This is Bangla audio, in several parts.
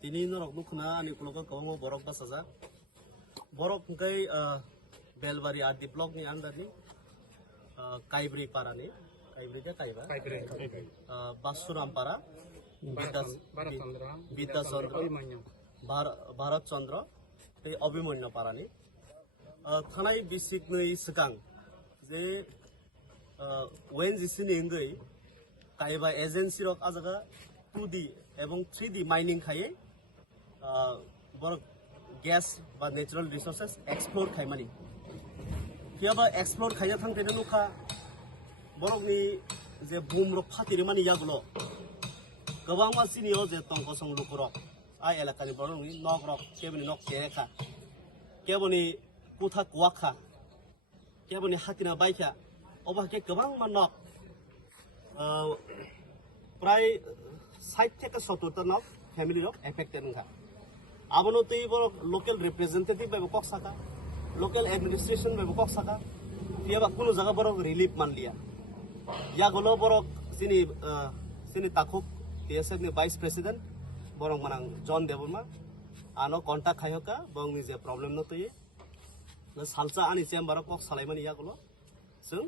Tini norok nukna ani kuloka kawango borok basaza. Borok ngai Belbari Adi Block ni under ni Kaibri para ni Kaibri ke Kaiba Basuram para Bida Chandra Bharat Chandra te Abhimanyu para ni Thanai bisik ni sekang je when jisini ngai Kaiba agency rok ajaga 2D এবং 3D mining খাইয়ে বড় গ্যাস বা ন্যাচারাল রিসোর্সেস এক্সপ্লোর খাইমানি কিয়াবা এক্সপ্লোর খাইয়া থাকতে নুখা বড়নি যে বুম রক ফাতিরে মানি ইয়াগুলো গোবাং মাসিনিও যে টংকসং লুকুরক আই এলাকানি বড়নি নক রক কেবনি নক কেখা কেবনি কুথা কুয়াখা কেবনি হাতিনা বাইখা অবাকে গোবাং মান নক প্রায় 60 থেকে 70 নক ফ্যামিলি রক এফেক্টেড নখা আবনো তৈ বড় লোকাল রিপ্রেজেন্টেটিভ বা কক সাকা লোকাল অ্যাডমিনিস্ট্রেশন বা কক সাকা কিয়াবা কোনো জায়গা বড় রিলিফ মান লিয়া ইয়া গলো বড় সিনি তাকুক টিএসএফ নি ভাইস প্রেসিডেন্ট বড় মানাং জন দেবমা আনো কন্টাক্ট খাইহকা বং নি যে প্রবলেম ন তৈ সালসা আনি চেম্বার কক সালাইমানি ইয়া গলো जों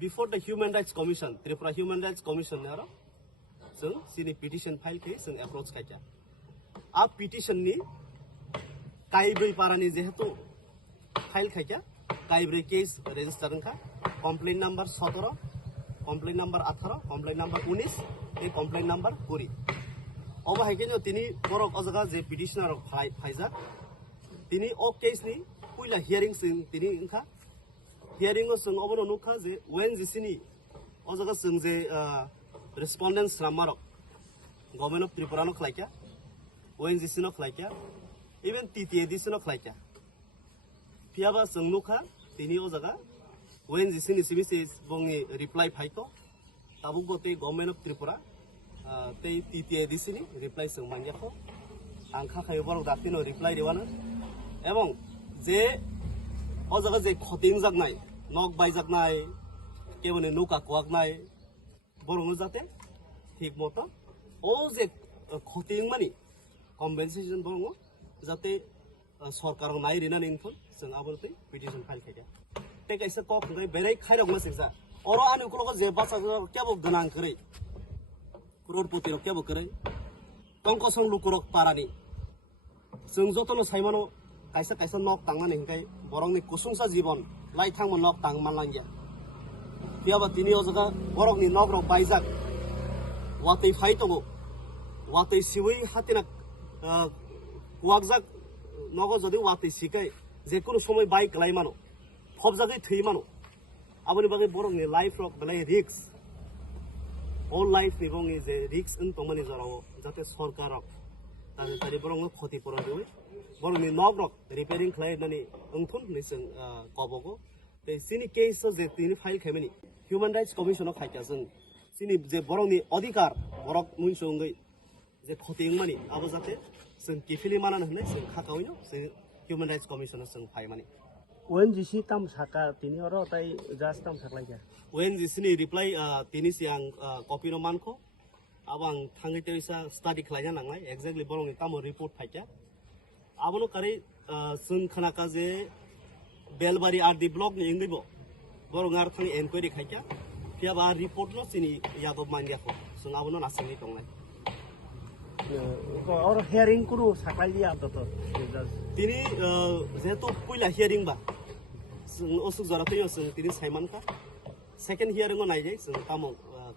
before the human rights commission Tripura human rights commission ने जों सिनि पिटिशन फाइल के जों एप्रोच खाइया आ पिटिशन नि काइब्रै पारानि जेहेतु फाइल खाइया काइब्रै केस रेजिस्टर खा complain number 17 complain number 18 complain number 19 ए कमप्लेन नंबर 20 अब हाइकेनो तिनी बरक अजगा जे पिटिशनर फाइजा तिनी ओ केस नि पुइला हियरिंग जों तिनी खा हियरिंग जों अबनो नुखा जे वेन जिसिनि अजगा जों जे रेस्पोंडेंट्स रामारक गवर्नमेंट ऑफ त्रिपुरा नो खलाइका ओएनजीसी नो खलाइका इवन टीटीएडीसी नो खलाइका पियाबा जों नुखा तिनि अजगा ओएनजीसी नि सिबिसि बंनि रिप्लाई फाइको ताबुक गते गवर्नमेंट ऑफ त्रिपुरा ते टीटीएडीसी नि रिप्लाई जों मानयाखौ आंखा खायो बरक दातिनो रिप्लाई देवानो एवं जे अजगा जे खतिं जागनाय नक बायजागनाय केबने नुका कोआगनाय बरंनो जाते ठीक मतो ओ जे खतिं मानि कम्पेनसेशन बरंनो जाते सरकार नाय रिना निंफोन जों आबरते पिटिशन फाइल खाया ते कैसे कक गय बेरै खायरक मसिजा अरो आनुकुलको जे बासा केबो गनां करै करोड़पति रक केबो करै टंकसं लुकुरक पारानि जों जतनो साइमानो कैसा कैसा नक तांनानै हिंखाय बरंनि कुसुंसा जीवन लाइथांमोन नक तांमानलांगिया पियाबा तिनि अजगा बरकनि नक रक बायजाक वातै फाइतगो वातै सिवै हातिना कुवाकजाक नगो जदि वातै सिकाय जेकुनु समय बाइक लाइमानो फबजागै थैमानो आबनि बागै बरकनि लाइफ रक बेलाय रिक्स ऑल लाइफ नि बंनि जे रिक्स इन तमनि जराव जाते सरकार रक तानि बरंनो क्षतिपूरण देवै बरंनि नक रक रिपेयरिंग खालायनानै ओंथुन निसों कबगो ते सिनि केस जे तिनि फाइल खायमानि ह्यूमन राइट्स कमिशन खाइया जों सिनि जे बरंनि अधिकार बरक मुनसुंगै जे खतिं मानि आबो जाते जों किफिलि मानान होननाय जों खाकावैनो जों ह्यूमन राइट्स कमिशन जों फायमानि ओएनजीसी ताम साका तिनि अरो ताइ जास्ट ताम साकलाइया ओएनजीसी नि रिप्लाई तिनि सियां कपि न मानखो आबां थांगै तेसा स्टाडी खालायना नांनाय एक्जेक्टली बरंनि ताम रिपोर्ट फाइया आबनो कारै जों खोनाका जे बेलबारी आरडी ब्लॉक नि इंगैबो बरंगार थांनि एनक्वायरि खाइया पियाबा रिपोर्ट न सिनि यागो मानयाखौ जों आबनो नासंनि दंनाय और हियरिंग कुरु साकलाइया त तिनि जेहेतु पहिला हियरिंग बा जों असुक जराखै जों तिनि साइमानका सेकेंड हियरिंग नायजाय जों तामो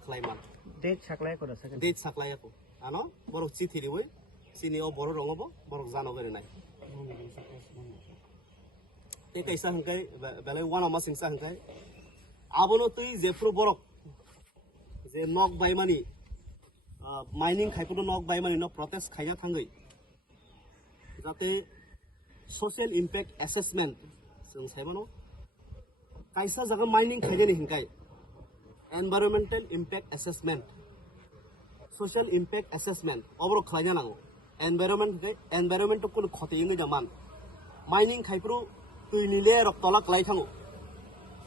खलायमान डेट साकलाय कर सेकेंड डेट साकलायको आनो बरक चिठी रिवै सिनि ओ बर रंगबो बरक जानो गरनाय ते कैसा हंकाय बेलाय वाना मा सिंसा हंकाय आबनो तै जेफ्रु बरक जे नक बायमानि माइनिंग खायफोर नक बायमानि न प्रोटेस्ट खायना थांगै जाते सोशल इम्पैक्ट असेसमेंट जों साइमानो कैसा जागा माइनिंग खायगोनि हंकाय environmental impact assessment social impact assessment अबर खायना नांगौ एनवायरनमेंट को खतयिङै जामान माइनिंग खायफोर दैनिले रक तलाक लाय थाङो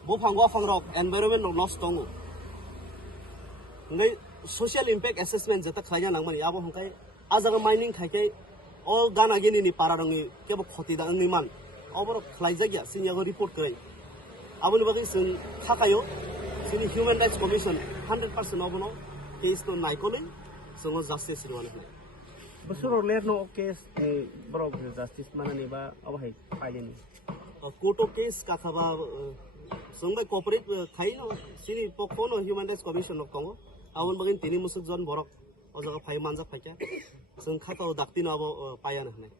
बोफांगो फांरक एनवायरनमेंट नस्ट दङो ngai social impact assessment jata khaya nangmani abo hongkai ajaga mining khaikai o gana geni ni pararangi kebo khoti da ngi man obor khlaijagya sinyago report krai aboni bagi sing thakayo sini human rights commission 100% obono case no naikole songo justice riwane বছৰৰ লেৰ ন কেছ ব্ৰক জাষ্টিচ মানে নিবা অবহাই পাইলেনি कोर्टो केस काखाबा संगबाय कोऑपरेट खाइनो सिनि पखनो ह्युमन राइट्स कमिशन अफ दङ आवन बगिन तिनि मुसुक जन बरक अजगा फाइ मानजा फाइका जों खाताव दाक्तिनो अब पायानो होनाय